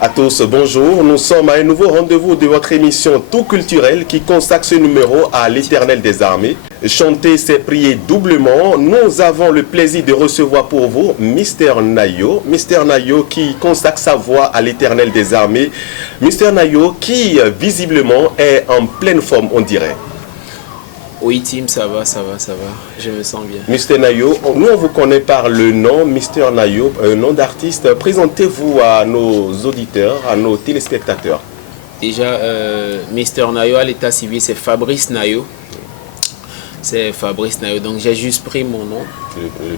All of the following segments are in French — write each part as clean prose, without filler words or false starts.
À tous, bonjour. Nous sommes à un nouveau rendez-vous de votre émission Tout Culturel qui consacre ce numéro à l'Éternel des Armées. Chanter, c'est prier doublement. Nous avons le plaisir de recevoir pour vous Mister Nayo. Mister Nayo qui consacre sa voix à l'Éternel des Armées. Mister Nayo qui visiblement est en pleine forme, on dirait. Oui, Tim, ça va. Je me sens bien. Mister Nayo, nous on vous connaît par le nom Mister Nayo, un nom d'artiste. Présentez-vous à nos auditeurs, à nos téléspectateurs. Déjà, Mister Nayo à l'état civil, c'est Fabrice Nayo. C'est Fabrice Nayo, donc j'ai juste pris mon nom.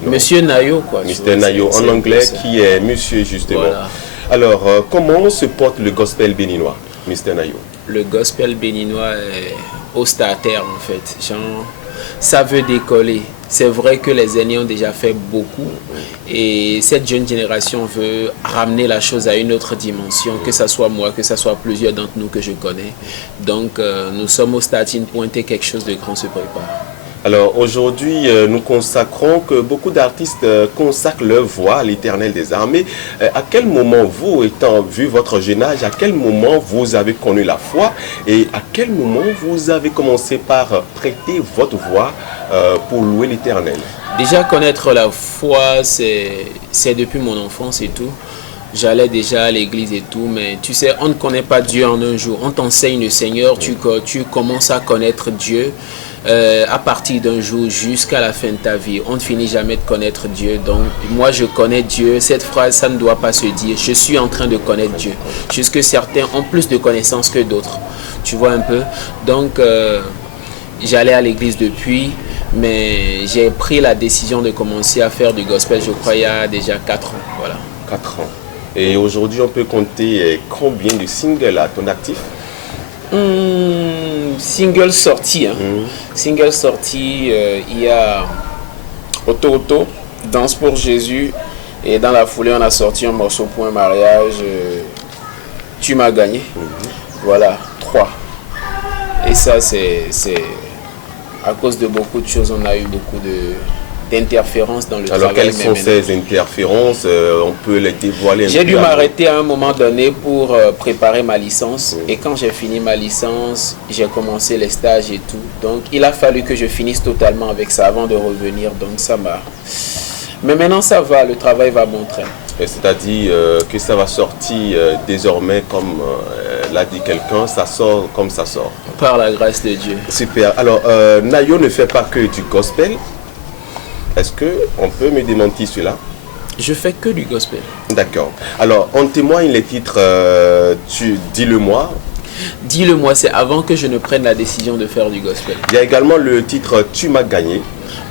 Monsieur Nayo, quoi. Mister Nayo, en anglais, qui est monsieur, justement. Voilà. Alors, comment se porte le gospel béninois, Mister Nayo? Le gospel béninois est au stade en fait. Genre, ça veut décoller. C'est vrai que les aînés ont déjà fait beaucoup et cette jeune génération veut ramener la chose à une autre dimension, que ce soit moi, que ce soit plusieurs d'entre nous que je connais. Donc nous sommes au stade pointé, quelque chose de grand se prépare. Alors aujourd'hui, nous consacrons que beaucoup d'artistes consacrent leur voix à l'Éternel des Armées. À quel moment, vous, étant vu votre jeune âge, à quel moment vous avez connu la foi et à quel moment vous avez commencé par prêter votre voix pour louer l'Éternel? Déjà connaître la foi, c'est depuis mon enfance et tout. J'allais déjà à l'église et tout, mais tu sais, on ne connaît pas Dieu en un jour. On t'enseigne le Seigneur, tu commences à connaître Dieu. À partir d'un jour jusqu'à la fin de ta vie, on ne finit jamais de connaître Dieu. Donc moi je connais Dieu, cette phrase ça ne doit pas se dire je suis en train de connaître Dieu, jusque certains ont plus de connaissances que d'autres, tu vois un peu. Donc j'allais à l'église depuis, mais j'ai pris la décision de commencer à faire du gospel, je crois il y a déjà 4 ans, voilà. 4 ans. Et aujourd'hui on peut compter combien de singles à ton actif? Single sorti, hein. Single sorti, il y a Auto, Danse pour Jésus, et dans la foulée on a sorti un morceau pour un mariage, Tu m'as gagné. Voilà, 3. Et ça c'est à cause de beaucoup de choses, on a eu beaucoup d'interférences dans le travail. Alors quelles sont ces interférences? On peut les dévoiler un peu? J'ai dû m'arrêter à un moment donné pour préparer ma licence. Et quand j'ai fini ma licence, j'ai commencé les stages et tout. Donc il a fallu que je finisse totalement avec ça avant de revenir. Donc ça m'a... Mais maintenant ça va, le travail va bon train. C'est-à-dire que ça va sortir désormais comme l'a dit quelqu'un, ça sort comme ça sort. Par la grâce de Dieu. Super. Alors Nayo ne fait pas que du gospel. Est-ce qu'on peut me démentir cela? Je fais que du gospel. D'accord. Alors, on témoigne les titres, Dis-le-moi. Dis-le-moi, c'est avant que je ne prenne la décision de faire du gospel. Il y a également le titre Tu m'as gagné.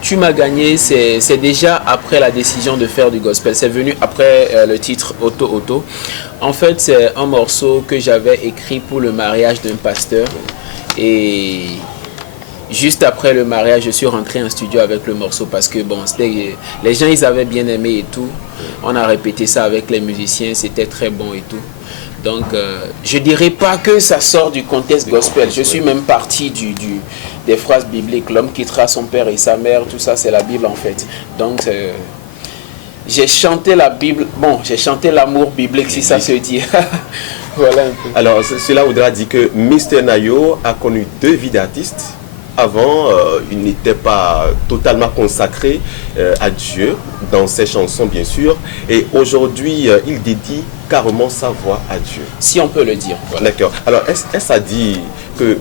Tu m'as gagné, c'est déjà après la décision de faire du gospel. C'est venu après le titre Auto. En fait, c'est un morceau que j'avais écrit pour le mariage d'un pasteur. Et... juste après le mariage, je suis rentré en studio avec le morceau parce que bon, les gens ils avaient bien aimé et tout. On a répété ça avec les musiciens, c'était très bon et tout. Donc je dirais pas que ça sort du contexte gospel. Je suis même parti des phrases bibliques. L'homme quittera son père et sa mère, tout ça c'est la Bible en fait. Donc j'ai chanté la Bible. Bon, j'ai chanté l'amour biblique si ça se dit. Voilà un peu. Alors cela voudra dire que Mister Nayo a connu 2 vies d'artiste. Avant, il n'était pas totalement consacré à Dieu, dans ses chansons bien sûr. Et aujourd'hui, il dédie carrément sa voix à Dieu. Si on peut le dire. Voilà. D'accord. Alors, est-ce à dire que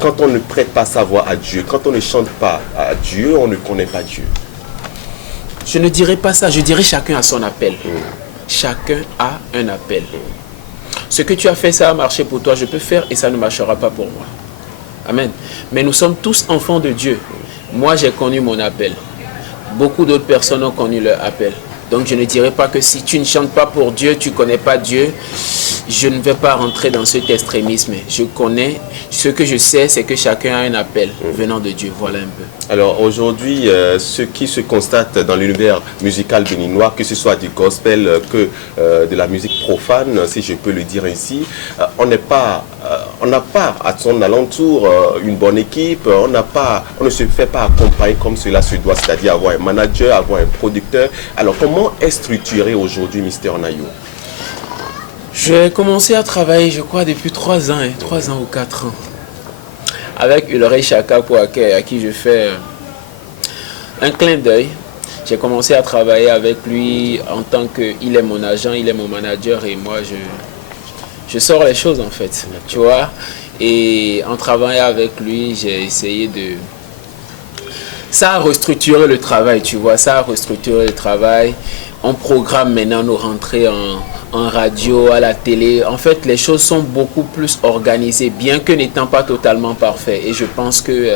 quand on ne prête pas sa voix à Dieu, quand on ne chante pas à Dieu, on ne connaît pas Dieu? Je ne dirais pas ça. Je dirais chacun a son appel. Chacun a un appel. Ce que tu as fait, ça a marché pour toi. Je peux faire et ça ne marchera pas pour moi. Amen. Mais nous sommes tous enfants de Dieu. Moi, j'ai connu mon appel. Beaucoup d'autres personnes ont connu leur appel. Donc, je ne dirais pas que si tu ne chantes pas pour Dieu, tu ne connais pas Dieu. Je ne vais pas rentrer dans cet extrémisme. Je connais. Ce que je sais, c'est que chacun a un appel venant de Dieu. Voilà un peu. Alors, aujourd'hui, ce qui se constate dans l'univers musical béninois, que ce soit du gospel que de la musique profane, si je peux le dire ainsi, on n'a pas à son alentour une bonne équipe, on ne se fait pas accompagner comme cela se doit, c'est-à-dire avoir un manager, avoir un producteur. Alors, comment est structuré aujourd'hui Mister Nayo? J'ai commencé à travailler, je crois, depuis 3 ans, 3 ans ou 4 ans. Avec Ulrich Akapo, à qui je fais un clin d'œil. J'ai commencé à travailler avec lui en tant qu'il est mon agent, il est mon manager et moi, je sors les choses en fait, tu vois. Et en travaillant avec lui, j'ai essayé de... Ça a restructuré le travail, tu vois, ça a restructuré le travail. On programme maintenant nos rentrées en radio, à la télé. En fait, les choses sont beaucoup plus organisées, bien que n'étant pas totalement parfait. Et je pense que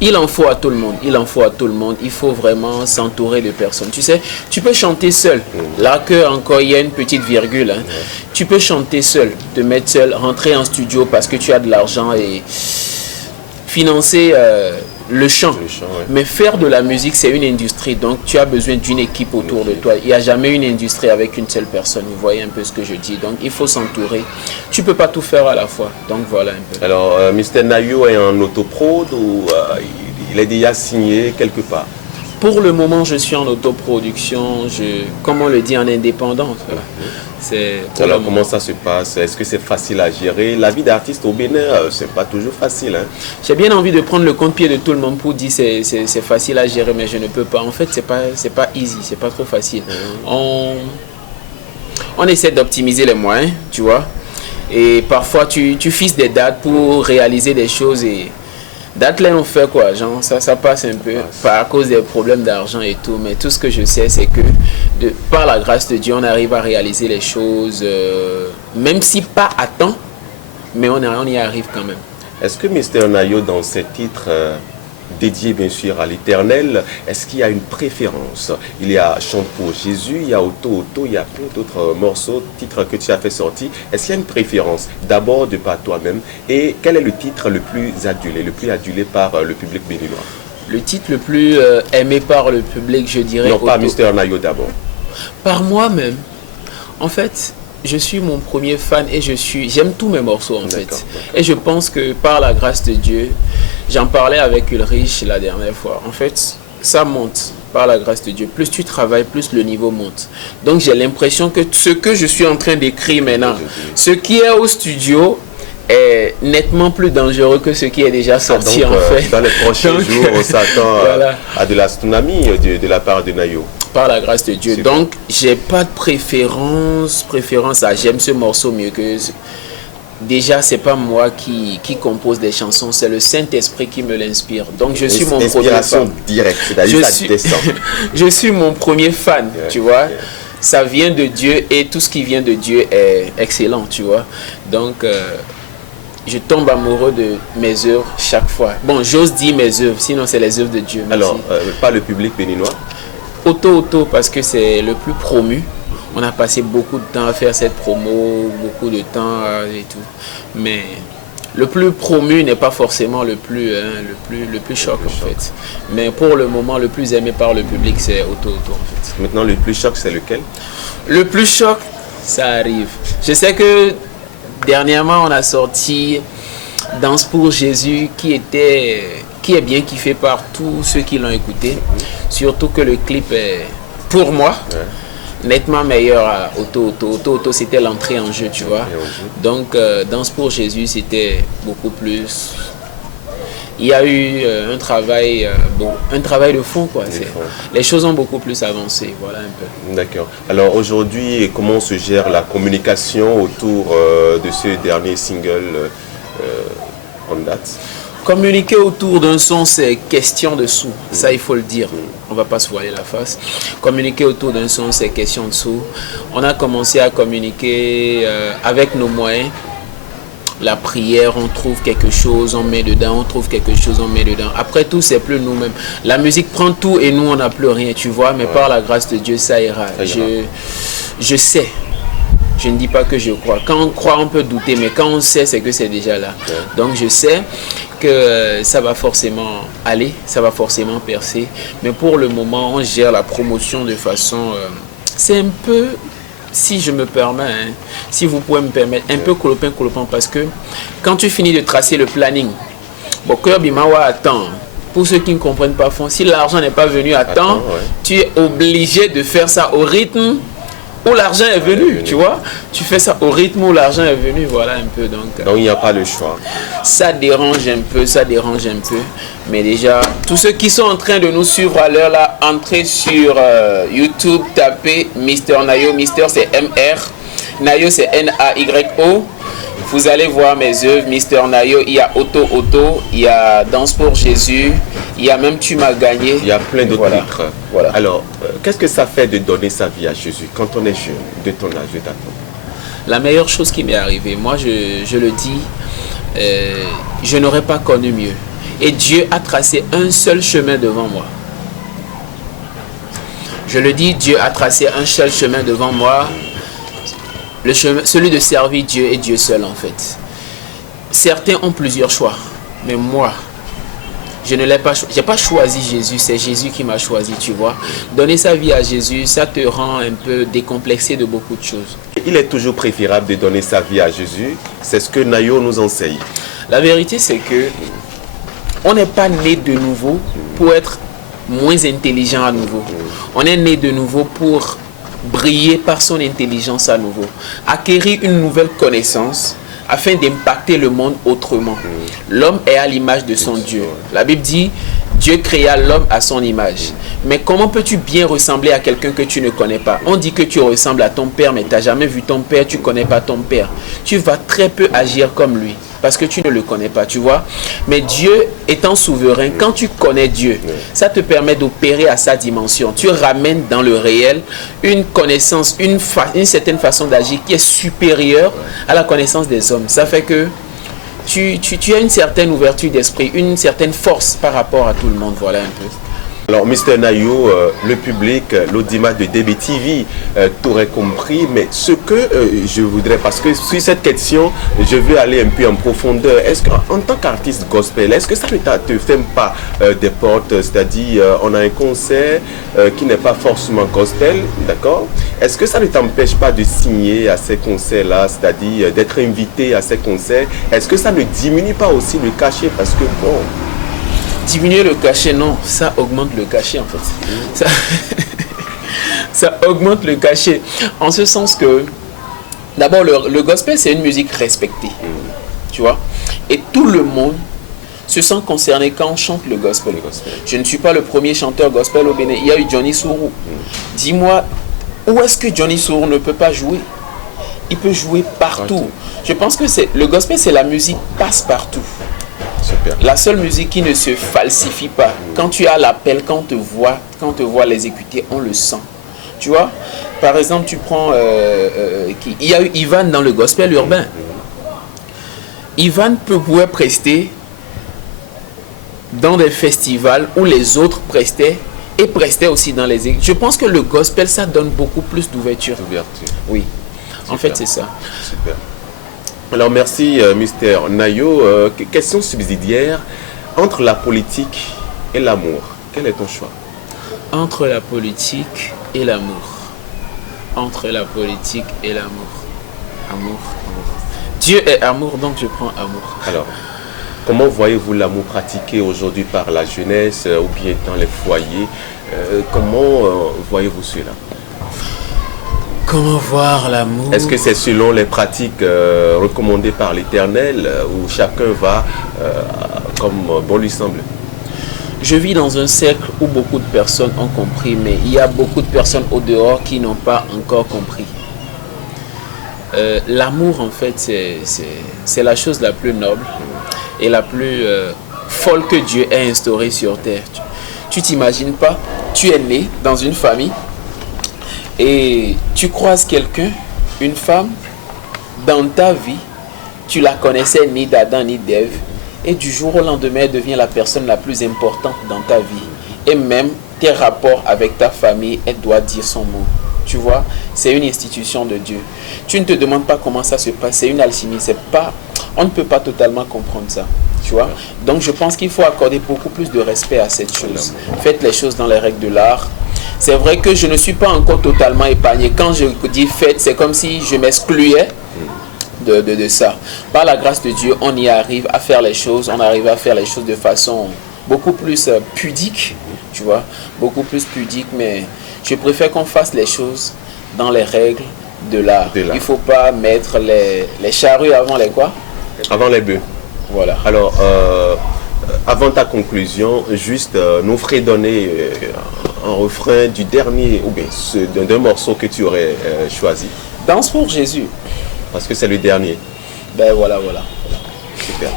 il en faut à tout le monde. Il en faut à tout le monde. Il faut vraiment s'entourer de personnes. Tu sais, tu peux chanter seul. Là que encore il y a une petite virgule. Hein. Tu peux chanter seul, te mettre seul, rentrer en studio parce que tu as de l'argent et financer le chant. Ouais. Mais faire de la musique, c'est une industrie. Donc, tu as besoin d'une équipe autour de toi. Il n'y a jamais une industrie avec une seule personne. Vous voyez un peu ce que je dis. Donc, il faut s'entourer. Tu ne peux pas tout faire à la fois. Donc, voilà un peu. Alors, Mr Nayo est en autoprod ou il est déjà signé quelque part? Pour le moment, je suis en autoproduction. Comme on le dit, en indépendant. Alors, comment ça se passe? Est-ce que c'est facile à gérer? La vie d'artiste au Bénin, c'est pas toujours facile. Hein? J'ai bien envie de prendre le contre-pied de tout le monde pour dire que c'est facile à gérer, mais je ne peux pas. En fait, c'est pas easy, c'est pas trop facile. On essaie d'optimiser les moyens, tu vois. Et parfois, tu fixes des dates pour réaliser des choses et... Date là, on fait quoi, genre, ça passe un peu à cause des problèmes d'argent et tout, mais tout ce que je sais, c'est que par la grâce de Dieu, on arrive à réaliser les choses, même si pas à temps, mais on y arrive quand même. Est-ce que Mr Nayo, dans ses titres dédiés bien sûr à l'Éternel, est-ce qu'il y a une préférence? Il y a Chante pour Jésus, il y a Auto Auto, il y a plein d'autres morceaux, titres que tu as fait sortir. Est-ce qu'il y a une préférence d'abord de par toi-même? Et quel est le titre le plus adulé par le public béninois? Le titre le plus aimé par le public, je dirais... Non, pas Mr Nayo d'abord. Par moi-même. En fait... Je suis mon premier fan et j'aime tous mes morceaux en fait. Et je pense que par la grâce de Dieu, j'en parlais avec Ulrich la dernière fois. En fait, ça monte par la grâce de Dieu. Plus tu travailles, plus le niveau monte. Donc j'ai l'impression que ce que je suis en train d'écrire maintenant, ce qui est au studio est nettement plus dangereux que ce qui est déjà sorti en fait. Dans les prochains jours, on s'attend à de la tsunami de la part de Nayo. Par la grâce de Dieu. Donc, j'ai pas de préférence à j'aime ce morceau mieux que... Déjà, c'est pas moi qui compose des chansons, c'est le Saint-Esprit qui me l'inspire. Donc, je suis mon premier fan. Directe, c'est-à-dire ça descend. Je suis mon premier fan, tu vois. Ça vient de Dieu et tout ce qui vient de Dieu est excellent, tu vois. Donc, je tombe amoureux de mes œuvres chaque fois. Bon, j'ose dire mes œuvres, sinon c'est les œuvres de Dieu. Alors, pas le public béninois? Auto parce que c'est le plus promu. On a passé beaucoup de temps à faire cette promo, beaucoup de temps et tout. Mais le plus promu n'est pas forcément le plus choc en fait. Mais pour le moment, le plus aimé par le public, c'est Auto en fait. Maintenant, le plus choc, c'est lequel? Le plus choc, ça arrive. Je sais que dernièrement, on a sorti Danse pour Jésus qui est bien kiffé par tous ceux qui l'ont écouté. Surtout que le clip est, pour moi, nettement meilleur à Auto, c'était l'entrée en jeu, tu vois. Donc, Danse pour Jésus, c'était beaucoup plus... Il y a eu un travail de fond, quoi. Les choses ont beaucoup plus avancé, voilà un peu. D'accord. Alors aujourd'hui, comment se gère la communication autour de ce dernier single en date? Communiquer autour d'un son, c'est question de sous. Ça, il faut le dire. On ne va pas se voiler la face. Communiquer autour d'un son, c'est question de sous. On a commencé à communiquer avec nos moyens. La prière, on trouve quelque chose, on met dedans. On trouve quelque chose, on met dedans. Après tout, c'est plus nous-mêmes. La musique prend tout et nous, on n'a plus rien, tu vois. Mais par la grâce de Dieu, ça ira. Je sais. Je ne dis pas que je crois. Quand on croit, on peut douter, mais quand on sait, c'est que c'est déjà là. Donc je sais que ça va forcément aller, ça va forcément percer. Mais pour le moment, on gère la promotion de façon... c'est un peu, si je me permets, si vous pouvez me permettre, un peu colopin, parce que quand tu finis de tracer le planning, attends. Pour ceux qui ne comprennent pas, si l'argent n'est pas venu à temps, tu es obligé de faire ça au rythme où l'argent est venu, tu vois. Tu fais ça au rythme où l'argent est venu, voilà un peu. Donc il n'y a pas le choix. Ça dérange un peu, Mais déjà, tous ceux qui sont en train de nous suivre à l'heure là, entrez sur YouTube, tapez Mister Nayo. Mister c'est M-R, Nayo c'est N-A-Y-O. Vous allez voir mes œuvres, Mister Nayo. Il y a Auto, il y a Danse pour Jésus, il y a même Tu m'as gagné. Il y a plein d'autres titres. Voilà. Alors, qu'est-ce que ça fait de donner sa vie à Jésus quand on est jeune, de ton âge, de ta temps? La meilleure chose qui m'est arrivée, moi je le dis, je n'aurais pas connu mieux. Et Dieu a tracé un seul chemin devant moi. Je le dis, Dieu a tracé un seul chemin devant moi. Le chemin, celui de servir Dieu et Dieu seul en fait. Certains ont plusieurs choix, mais moi, je ne l'ai pas, j'ai pas choisi Jésus, c'est Jésus qui m'a choisi, tu vois. Donner sa vie à Jésus, ça te rend un peu décomplexé de beaucoup de choses. Il est toujours préférable de donner sa vie à Jésus, c'est ce que Nayo nous enseigne. La vérité c'est que on n'est pas né de nouveau pour être moins intelligent à nouveau. On est né de nouveau pour briller par son intelligence à nouveau, acquérir une nouvelle connaissance afin d'impacter le monde autrement. L'homme est à l'image de son Dieu. La Bible dit, Dieu créa l'homme à son image. Mais comment peux-tu bien ressembler à quelqu'un que tu ne connais pas? On dit que tu ressembles à ton père, mais tu n'as jamais vu ton père, tu ne connais pas ton père. Tu vas très peu agir comme lui, parce que tu ne le connais pas, tu vois. Mais Dieu étant souverain, quand tu connais Dieu, ça te permet d'opérer à sa dimension. Tu ramènes dans le réel une connaissance, une certaine façon d'agir qui est supérieure à la connaissance des hommes. Ça fait que tu as une certaine ouverture d'esprit, une certaine force par rapport à tout le monde. Voilà un peu. Alors, Mister Nayo, le public, l'audimat de DBTV t'aurait compris, mais ce que je voudrais, parce que sur cette question, je veux aller un peu en profondeur. Est-ce qu'en tant qu'artiste gospel, est-ce que ça ne te ferme pas des portes? C'est-à-dire, on a un concert qui n'est pas forcément gospel, d'accord? Est-ce que ça ne t'empêche pas de signer à ces concerts-là, c'est-à-dire d'être invité à ces concerts? Est-ce que ça ne diminue pas aussi le cachet? Parce que, bon... Diminuer le cachet, non, ça augmente le cachet en fait. Ça augmente le cachet. En ce sens que, d'abord, le gospel, c'est une musique respectée. Tu vois? Et tout le monde se sent concerné quand on chante le gospel. Je ne suis pas le premier chanteur gospel au Bénin. Il y a eu Johnny Sourou. Dis-moi, où est-ce que Johnny Sourou ne peut pas jouer? Il peut jouer partout. Je pense que le gospel, c'est la musique passe-partout. Super. La seule musique qui ne se falsifie pas. Quand tu as l'appel, quand on te voit l'exécuter, on le sent. Tu vois? Par exemple, tu prends... il y a eu Ivan dans le gospel urbain. Ivan pouvait prester dans des festivals où les autres prestaient et prestaient aussi dans les églises. Je pense que le gospel, ça donne beaucoup plus d'ouverture. Oui. Super. En fait, c'est ça. Super. Alors merci Mister Nayo. Question subsidiaire, entre la politique et l'amour, quel est ton choix? Entre la politique et l'amour. Entre la politique et l'amour. Amour. Dieu est amour, donc je prends amour. Alors, comment voyez-vous l'amour pratiqué aujourd'hui par la jeunesse ou bien dans les foyers? Comment voyez-vous cela? Comment voir l'amour? Est-ce que c'est selon les pratiques recommandées par l'Éternel où chacun va comme bon lui semble? Je vis dans un cercle où beaucoup de personnes ont compris, mais il y a beaucoup de personnes au dehors qui n'ont pas encore compris. L'amour, en fait, c'est la chose la plus noble et la plus folle que Dieu ait instaurée sur terre. Tu t'imagines pas, tu es né dans une famille et tu croises quelqu'un, une femme, dans ta vie, tu la connaissais ni d'Adam ni d'Ève, et du jour au lendemain, elle devient la personne la plus importante dans ta vie. Et même tes rapports avec ta famille, elle doit dire son mot. Tu vois, c'est une institution de Dieu. Tu ne te demandes pas comment ça se passe, c'est une alchimie. On ne peut pas totalement comprendre ça. Tu vois? Donc je pense qu'il faut accorder beaucoup plus de respect à cette chose. Faites les choses dans les règles de l'art. C'est vrai que je ne suis pas encore totalement épargné. Quand je dis faites, c'est comme si je m'excluais de ça. Par la grâce de Dieu, on y arrive à faire les choses. On arrive à faire les choses de façon beaucoup plus pudique. Tu vois? Beaucoup plus pudique, mais je préfère qu'on fasse les choses dans les règles de l'art. Il ne faut pas mettre les charrues avant les quoi? Avant les bœufs. Voilà. Alors, avant ta conclusion, juste nous ferais donner un refrain du dernier, ou bien d'un morceau que tu aurais choisi. Danse pour Jésus. Parce que c'est le dernier. Ben voilà. Super.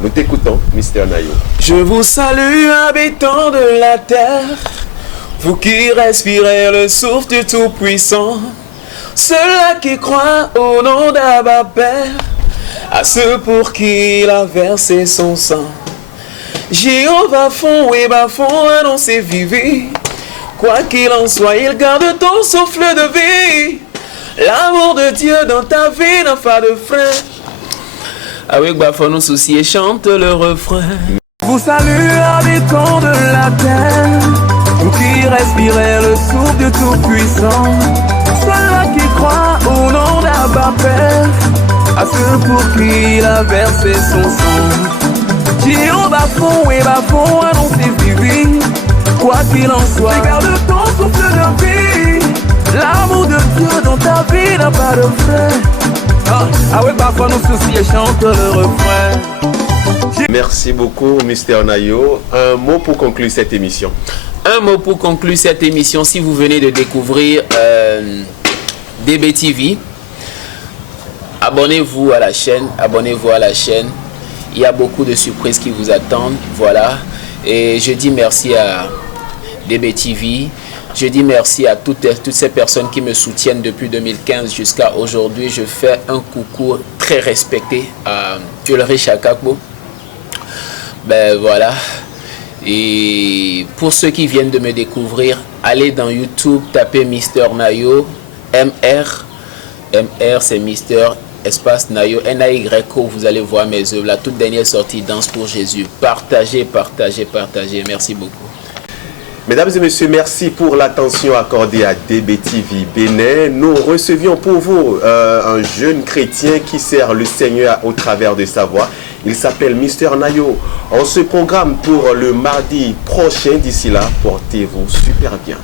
Nous t'écoutons, Mr. Nayo. Je vous salue, habitants de la terre, vous qui respirez le souffle du Tout-Puissant, ceux-là qui croient au nom d'Abba Père, à ceux pour qui il a versé son sang. Jéhovah fond et bas-fond, annoncez vivi. Quoi qu'il en soit, il garde ton souffle de vie. L'amour de Dieu dans ta vie n'a pas de frein. Avec bas-fond, nos soucis et chante le refrain. Vous salue, habitants de la terre, vous qui respirez le souffle du Tout-Puissant, ceux-là qui croient au nom d'Abba Père, à ceux pour qui il a versé son sang. Jéhovah fond et bas-fond, annoncez vivi. Quoi qu'il en soit, regarde ton souffle de vie. L'amour de Dieu dans ta vie n'a pas de frein. Ah ouais, parfois nos soucis et chante le refrain. Merci beaucoup, Mr. Nayo. Un mot pour conclure cette émission. Un mot pour conclure cette émission. Si vous venez de découvrir DBTV, abonnez-vous à la chaîne. Il y a beaucoup de surprises qui vous attendent. Voilà. Et je dis merci à DBTV. Je dis merci à toutes ces personnes qui me soutiennent depuis 2015 jusqu'à aujourd'hui. Je fais un coucou très respecté à Ulrich Akakbo. Ben voilà. Et pour ceux qui viennent de me découvrir, allez dans YouTube, tapez Mr. Nayo, MR c'est Mr. Espace Nayo, N-A-Y-O, vous allez voir mes œuvres. La toute dernière sortie, Danse pour Jésus. Partagez. Merci beaucoup. Mesdames et messieurs, merci pour l'attention accordée à DBTV Bénin. Nous recevions pour vous un jeune chrétien qui sert le Seigneur au travers de sa voix. Il s'appelle Mr. Nayo. On se programme pour le mardi prochain. D'ici là, portez-vous super bien.